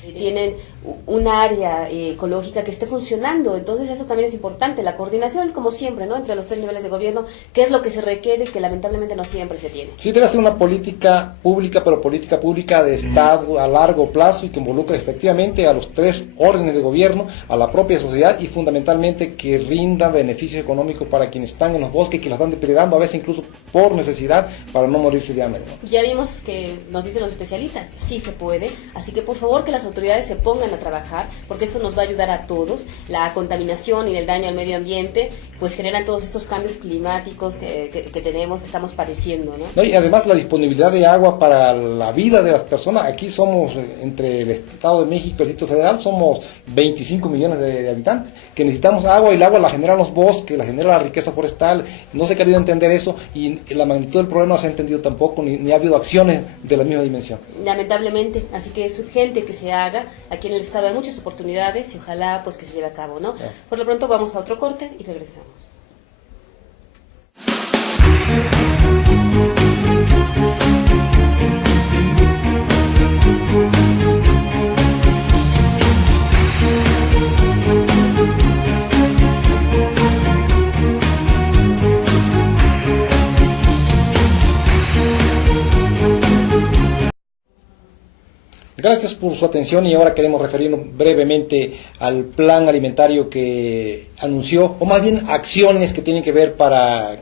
Tienen un área ecológica que esté funcionando, entonces eso también es importante, la coordinación como siempre, ¿no?, entre los tres niveles de gobierno, que es lo que se requiere y que lamentablemente no siempre se tiene. Sí, debe ser una política pública, pero política pública de Estado a largo plazo y que involucre efectivamente a los tres órdenes de gobierno, a la propia sociedad y fundamentalmente que rinda beneficio económico para quienes están en los bosques, que las están depredando a veces incluso por necesidad para no morirse de hambre, ¿no? Ya vimos que nos dicen los especialistas, sí se puede, así que por favor que las autoridades se pongan a trabajar, porque esto nos va a ayudar a todos. La contaminación y el daño al medio ambiente pues generan todos estos cambios climáticos que tenemos, que estamos padeciendo, ¿no? No, y además la disponibilidad de agua para la vida de las personas. Aquí somos, entre el Estado de México y el Distrito Federal, somos 25 millones de habitantes, que necesitamos agua, y el agua la generan los bosques, la genera la riqueza forestal. No se ha querido entender eso, y la magnitud del problema no se ha entendido tampoco, ni ha habido acciones de la misma dimensión. Lamentablemente, así que es urgente que se haga. Aquí en el Estado hay muchas oportunidades y ojalá pues que se lleve a cabo, ¿no? Por lo pronto vamos a otro corte y regresamos. Gracias por su atención, y ahora queremos referirnos brevemente al plan alimentario que anunció, o más bien acciones que tienen que ver para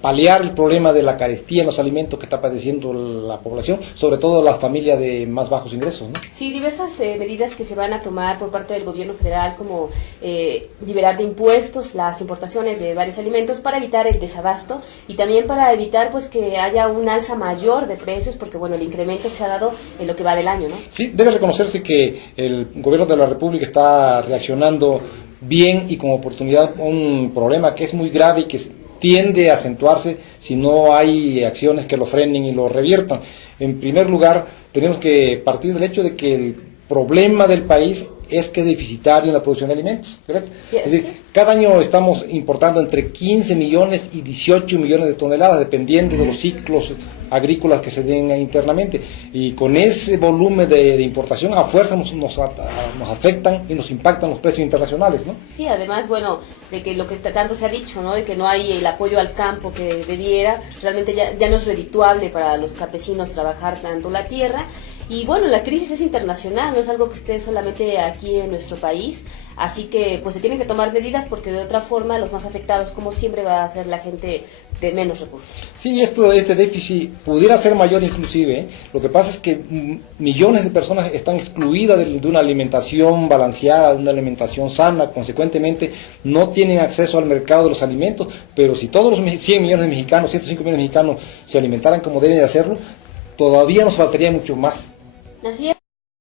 paliar el problema de la carestía en los alimentos que está padeciendo la población, sobre todo las familias de más bajos ingresos, ¿no? Sí, diversas medidas que se van a tomar por parte del gobierno federal, como liberar de impuestos las importaciones de varios alimentos para evitar el desabasto y también para evitar pues que haya un alza mayor de precios, porque bueno, el incremento se ha dado en lo que va del año, ¿no? Sí, debe reconocerse que el gobierno de la República está reaccionando bien y con oportunidad a un problema que es muy grave y que tiende a acentuarse si no hay acciones que lo frenen y lo reviertan. En primer lugar, tenemos que partir del hecho de que el problema del país es que es deficitario en la producción de alimentos, ¿verdad? Es decir, cada año estamos importando entre 15 millones y 18 millones de toneladas, dependiendo de los ciclos agrícolas que se den internamente, y con ese volumen de importación a fuerza nos afectan y nos impactan los precios internacionales, ¿no? Sí, además, bueno, de que lo que tanto se ha dicho, ¿no?, de que no hay el apoyo al campo que debiera, realmente ya no es redituable para los campesinos trabajar tanto la tierra. Y bueno, la crisis es internacional, no es algo que esté solamente aquí en nuestro país, así que pues se tienen que tomar medidas, porque de otra forma los más afectados, como siempre, va a ser la gente de menos recursos. Sí, este déficit pudiera ser mayor inclusive, ¿eh? Lo que pasa es que millones de personas están excluidas de una alimentación balanceada, de una alimentación sana, consecuentemente no tienen acceso al mercado de los alimentos, pero si todos los 100 millones de mexicanos, 105 millones de mexicanos se alimentaran como deben de hacerlo, todavía nos faltaría mucho más. Así es.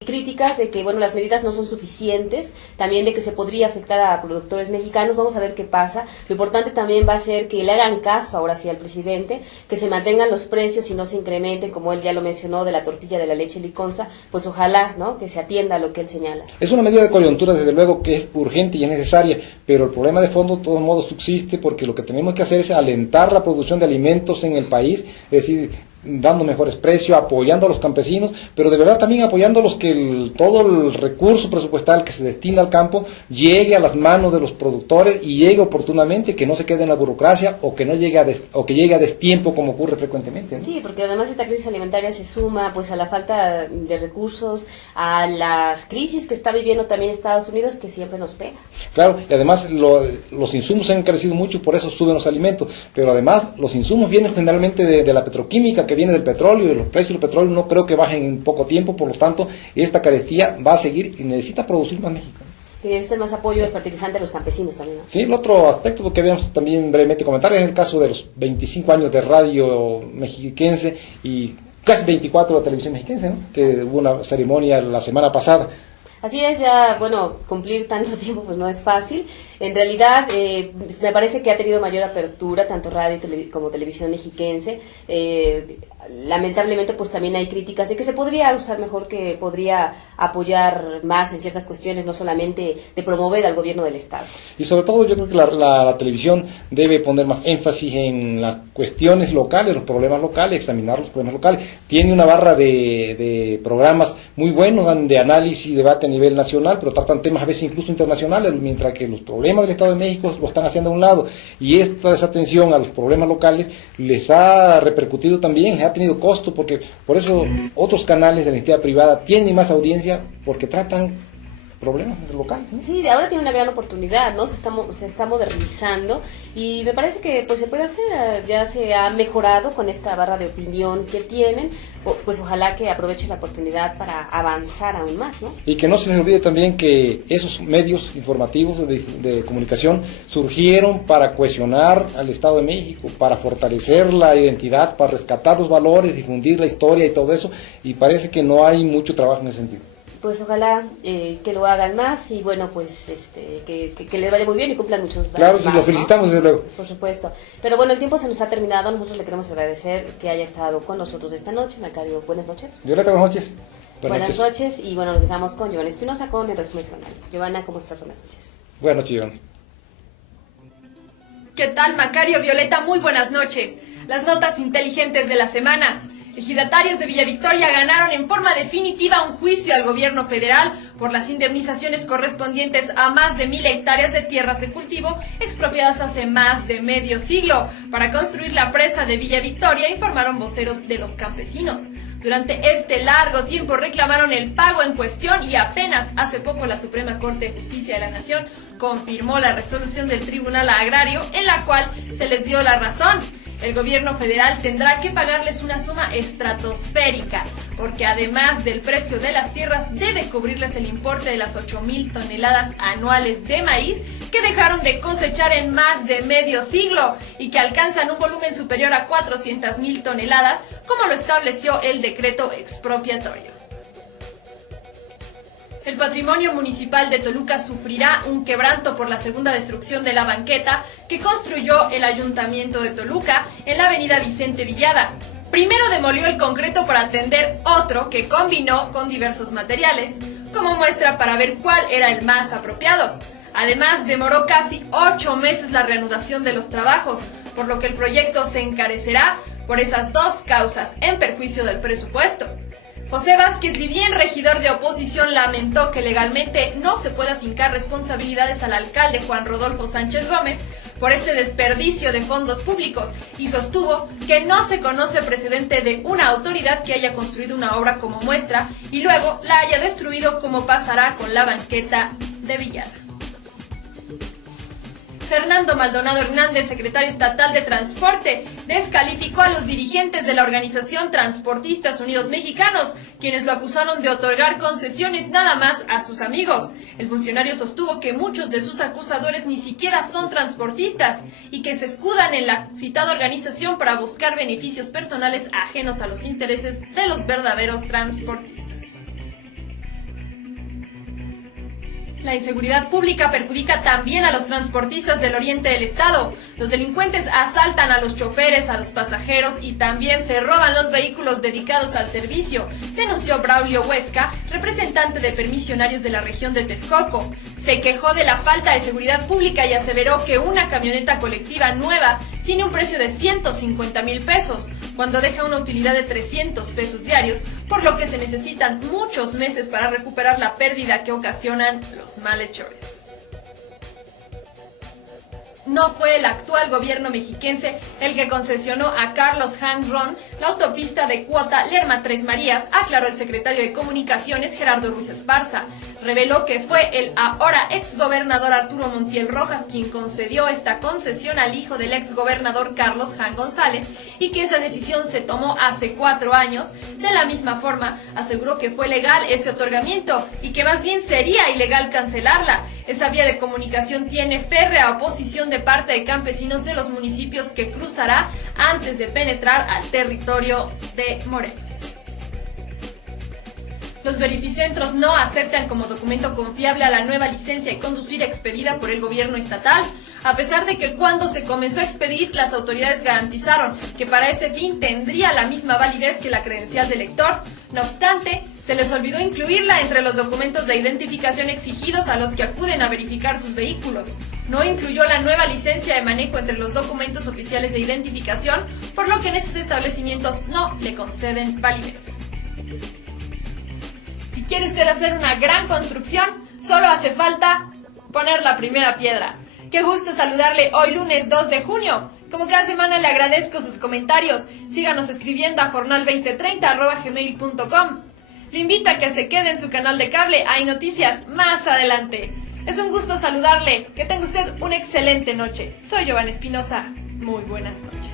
Críticas de que bueno, las medidas no son suficientes, también de que se podría afectar a productores mexicanos. Vamos a ver qué pasa. Lo importante también va a ser que le hagan caso ahora sí al presidente, que se mantengan los precios y no se incrementen, como él ya lo mencionó, de la tortilla, de la leche liconza. Pues ojalá, ¿no?, que se atienda a lo que él señala. Es una medida de coyuntura, desde luego que es urgente y es necesaria, pero el problema de fondo de todos modos subsiste, porque lo que tenemos que hacer es alentar la producción de alimentos en el país, es decir, dando mejores precios, apoyando a los campesinos, pero de verdad también apoyando a los que todo el recurso presupuestal que se destina al campo llegue a las manos de los productores y llegue oportunamente, que no se quede en la burocracia o que no llegue llegue a destiempo, como ocurre frecuentemente, ¿no? Sí, porque además esta crisis alimentaria se suma pues a la falta de recursos, a las crisis que está viviendo también Estados Unidos, que siempre nos pega. Claro, y además los insumos se han encarecido mucho, por eso suben los alimentos, pero además los insumos vienen generalmente de la petroquímica, que viene del petróleo, y los precios del petróleo no creo que bajen en poco tiempo, por lo tanto esta carestía va a seguir y necesita producir más México. Y necesita más apoyo del fertilizante a los campesinos también, ¿no? Sí, el otro aspecto que queríamos también brevemente comentar es el caso de los 25 años de radio mexiquense y casi 24 de televisión mexiquense, ¿no?, que hubo una ceremonia la semana pasada. Así es, ya, bueno, cumplir tanto tiempo pues no es fácil. En realidad, me parece que ha tenido mayor apertura, tanto radio como televisión mexiquense. lamentablemente pues también hay críticas de que se podría usar mejor, que podría apoyar más en ciertas cuestiones, no solamente de promover al gobierno del Estado. Y sobre todo yo creo que la televisión debe poner más énfasis en las cuestiones locales, los problemas locales, examinar los problemas locales. Tiene una barra de programas muy buenos, dan de análisis y debate a nivel nacional, pero tratan temas a veces incluso internacionales, mientras que los problemas del Estado de México lo están haciendo a un lado. Y esta desatención a los problemas locales les ha repercutido también, ha tenido costo, porque por eso otros canales de la entidad privada tienen más audiencia, porque tratan problemas locales, ¿no? Sí, ahora tiene una gran oportunidad, ¿no? Se está modernizando y me parece que pues se puede hacer, ya se ha mejorado con esta barra de opinión que tienen, pues ojalá que aprovechen la oportunidad para avanzar aún más, ¿no? Y que no se les olvide también que esos medios informativos de comunicación surgieron para cohesionar al Estado de México, para fortalecer la identidad, para rescatar los valores, difundir la historia y todo eso, y parece que no hay mucho trabajo en ese sentido. Pues ojalá que lo hagan más y bueno, pues que les vaya muy bien y cumplan muchos años. Claro, y más, lo felicitamos, ¿no? Desde luego. Por supuesto. Pero bueno, el tiempo se nos ha terminado. Nosotros le queremos agradecer que haya estado con nosotros esta noche. Macario, buenas noches. Violeta, buenas noches. Buenas noches. Y bueno, nos dejamos con Giovanna Espinosa con el resumen semanal. Giovanna, ¿cómo estás? Buenas noches. Buenas noches, Giovanna. ¿Qué tal, Macario? Violeta, muy buenas noches. Las notas inteligentes de la semana. Ejidatarios de Villa Victoria ganaron en forma definitiva un juicio al gobierno federal por las indemnizaciones correspondientes a más de 1,000 hectáreas de tierras de cultivo expropiadas hace más de medio siglo para construir la presa de Villa Victoria, informaron voceros de los campesinos. Durante este largo tiempo reclamaron el pago en cuestión y apenas hace poco la Suprema Corte de Justicia de la Nación confirmó la resolución del Tribunal Agrario en la cual se les dio la razón. El gobierno federal tendrá que pagarles una suma estratosférica, porque además del precio de las tierras, debe cubrirles el importe de las 8,000 toneladas anuales de maíz que dejaron de cosechar en más de medio siglo y que alcanzan un volumen superior a 400,000 toneladas, como lo estableció el decreto expropiatorio. El patrimonio municipal de Toluca sufrirá un quebranto por la segunda destrucción de la banqueta que construyó el Ayuntamiento de Toluca en la avenida Vicente Villada. Primero demolió el concreto para atender otro que combinó con diversos materiales, como muestra para ver cuál era el más apropiado. Además, demoró casi 8 meses la reanudación de los trabajos, por lo que el proyecto se encarecerá por esas dos causas en perjuicio del presupuesto. José Vázquez Vivien, regidor de oposición, lamentó que legalmente no se pueda fincar responsabilidades al alcalde Juan Rodolfo Sánchez Gómez por este desperdicio de fondos públicos y sostuvo que no se conoce precedente de una autoridad que haya construido una obra como muestra y luego la haya destruido, como pasará con la banqueta de Villada. Fernando Maldonado Hernández, secretario estatal de Transporte, descalificó a los dirigentes de la organización Transportistas Unidos Mexicanos, quienes lo acusaron de otorgar concesiones nada más a sus amigos. El funcionario sostuvo que muchos de sus acusadores ni siquiera son transportistas y que se escudan en la citada organización para buscar beneficios personales ajenos a los intereses de los verdaderos transportistas. La inseguridad pública perjudica también a los transportistas del oriente del estado. Los delincuentes asaltan a los choferes, a los pasajeros y también se roban los vehículos dedicados al servicio, denunció Braulio Huesca, representante de permisionarios de la región de Texcoco. Se quejó de la falta de seguridad pública y aseveró que una camioneta colectiva nueva tiene un precio de 150,000 pesos, cuando deja una utilidad de 300 pesos diarios, por lo que se necesitan muchos meses para recuperar la pérdida que ocasionan los malhechores. No fue el actual gobierno mexiquense el que concesionó a Carlos Hank Ron la autopista de cuota Lerma Tres Marías, aclaró el secretario de Comunicaciones Gerardo Ruiz Esparza. Reveló que fue el ahora exgobernador Arturo Montiel Rojas quien concedió esta concesión al hijo del exgobernador Carlos Hank González y que esa decisión se tomó hace 4 años. De la misma forma, aseguró que fue legal ese otorgamiento y que más bien sería ilegal cancelarla. Esa vía de comunicación tiene férrea oposición de parte de campesinos de los municipios que cruzará antes de penetrar al territorio de Morelos. Los verificentros no aceptan como documento confiable a la nueva licencia de conducir expedida por el gobierno estatal. a pesar de que cuando se comenzó a expedir, las autoridades garantizaron que para ese fin tendría la misma validez que la credencial de lector. No obstante, se les olvidó incluirla entre los documentos de identificación exigidos a los que acuden a verificar sus vehículos. No incluyó la nueva licencia de manejo entre los documentos oficiales de identificación, por lo que en esos establecimientos no le conceden validez. Si quiere usted hacer una gran construcción, solo hace falta poner la primera piedra. Qué gusto saludarle hoy lunes 2 de junio. Como cada semana le agradezco sus comentarios. Síganos escribiendo a jornal2030@gmail.com. Le invito a que se quede en su canal de cable. Hay noticias más adelante. Es un gusto saludarle. Que tenga usted una excelente noche. Soy Giovanna Espinosa. Muy buenas noches.